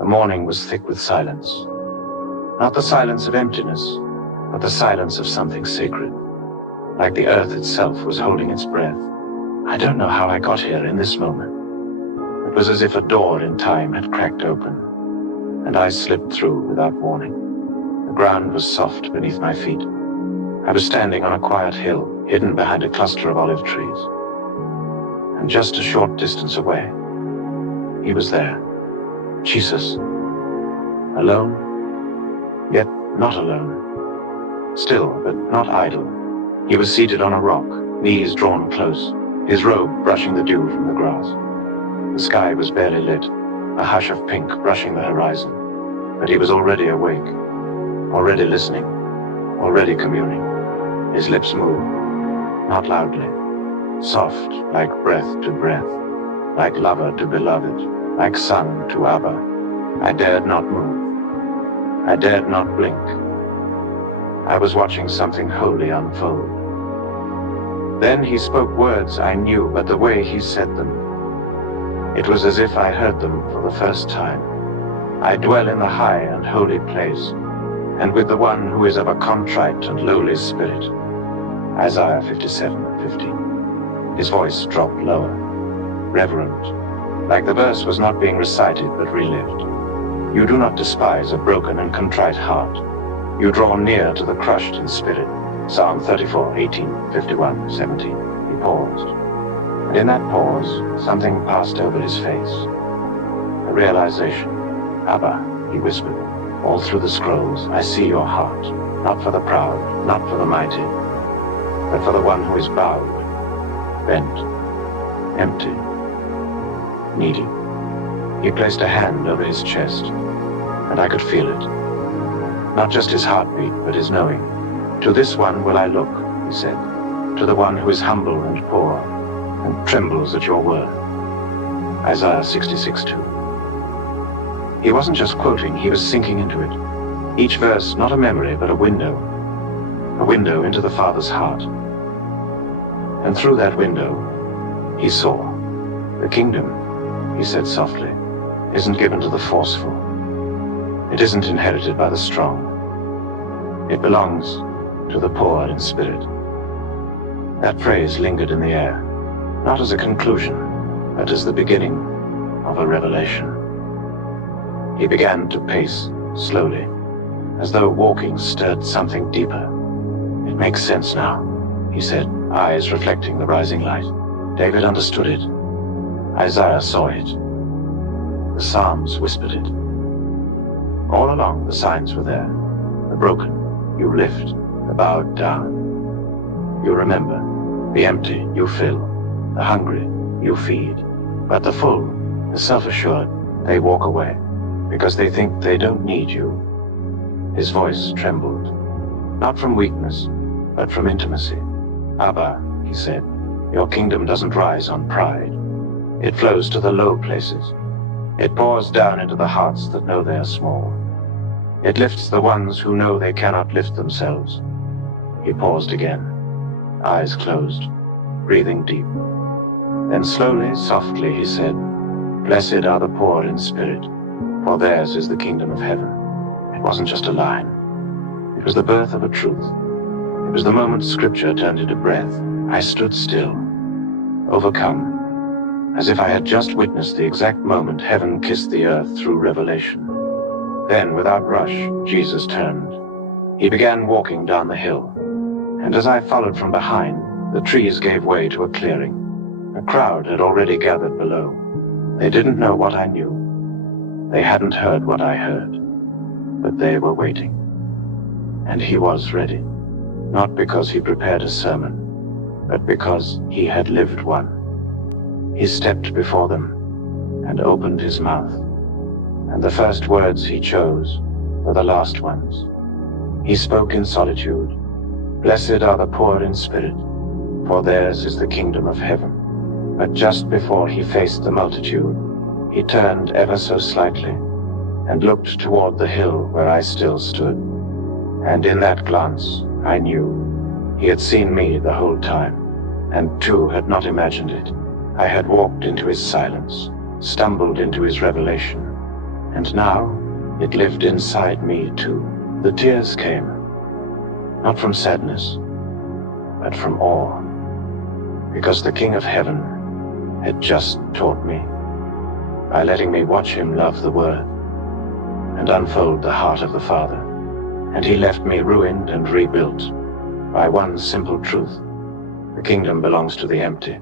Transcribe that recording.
The morning was thick with silence. Not the silence of emptiness, but the silence of something sacred. Like the earth itself was holding its breath. I don't know how I got here in this moment. It was as if a door in time had cracked open, and I slipped through without warning. The ground was soft beneath my feet. I was standing on a quiet hill, hidden behind a cluster of olive trees. And just a short distance away, he was there, Jesus. Alone, yet not alone. Still, but not idle. He was seated on a rock, knees drawn close, his robe brushing the dew from the grass. The sky was barely lit, a hush of pink brushing the horizon. But he was already awake, already listening, already communing. His lips moved, not loudly, soft like breath to breath, like lover to beloved, like son to Abba. I dared not move. I dared not blink. I was watching something holy unfold. Then he spoke words I knew, but the way he said them, it was as if I heard them for the first time. I dwell in the high and holy place, and with the one who is of a contrite and lowly spirit. Isaiah 57:15. His voice dropped lower, reverent, like the verse was not being recited but relived. You do not despise a broken and contrite heart. You draw near to the crushed in spirit. Psalm 34:18-51-17. He paused. And in that pause, something passed over his face. A realization. Abba, he whispered, all through the scrolls, I see your heart, not for the proud, not for the mighty, but for the one who is bowed, bent, empty, needy. He placed a hand over his chest, and I could feel it. Not just his heartbeat, but his knowing. To this one will I look, he said, to the one who is humble and poor, and trembles at your word. Isaiah 66:2. He wasn't just quoting, he was sinking into it. Each verse not a memory, but a window into the Father's heart. And through that window, he saw. The kingdom, he said softly, isn't given to the forceful. It isn't inherited by the strong. It belongs to the poor in spirit. That phrase lingered in the air, not as a conclusion, but as the beginning of a revelation. He began to pace slowly, as though walking stirred something deeper. It makes sense now, he said, eyes reflecting the rising light. David understood it. Isaiah saw it. The Psalms whispered it. All along the signs were there. The broken, you lift. The bowed down, you remember. The empty, you fill. The hungry, you feed. But the full, the self-assured, they walk away, because they think they don't need you. His voice trembled, not from weakness, but from intimacy. Abba, he said, your kingdom doesn't rise on pride. It flows to the low places. It pours down into the hearts that know they are small. It lifts the ones who know they cannot lift themselves. He paused again, eyes closed, breathing deep. Then slowly, softly, he said, Blessed are the poor in spirit, for theirs is the kingdom of heaven. It wasn't just a line. It was the birth of a truth. It was the moment scripture turned into breath. I stood still, overcome, as if I had just witnessed the exact moment heaven kissed the earth through revelation. Then, without rush, Jesus turned. He began walking down the hill, and as I followed from behind, the trees gave way to a clearing. A crowd had already gathered below. They didn't know what I knew. They hadn't heard what I heard, but they were waiting. And he was ready, not because he prepared a sermon, but because he had lived one. He stepped before them and opened his mouth, and the first words he chose were the last ones. He spoke in solitude. Blessed are the poor in spirit, for theirs is the kingdom of heaven. But just before he faced the multitude, he turned ever so slightly and looked toward the hill where I still stood. And in that glance, I knew he had seen me the whole time, and too had not imagined it. I had walked into his silence, stumbled into his revelation, And now it lived inside me too. The tears came, not from sadness, but from awe, because the King of Heaven had just taught me by letting me watch him love the Word and unfold the heart of the Father. And he left me ruined and rebuilt by one simple truth: the kingdom belongs to the empty.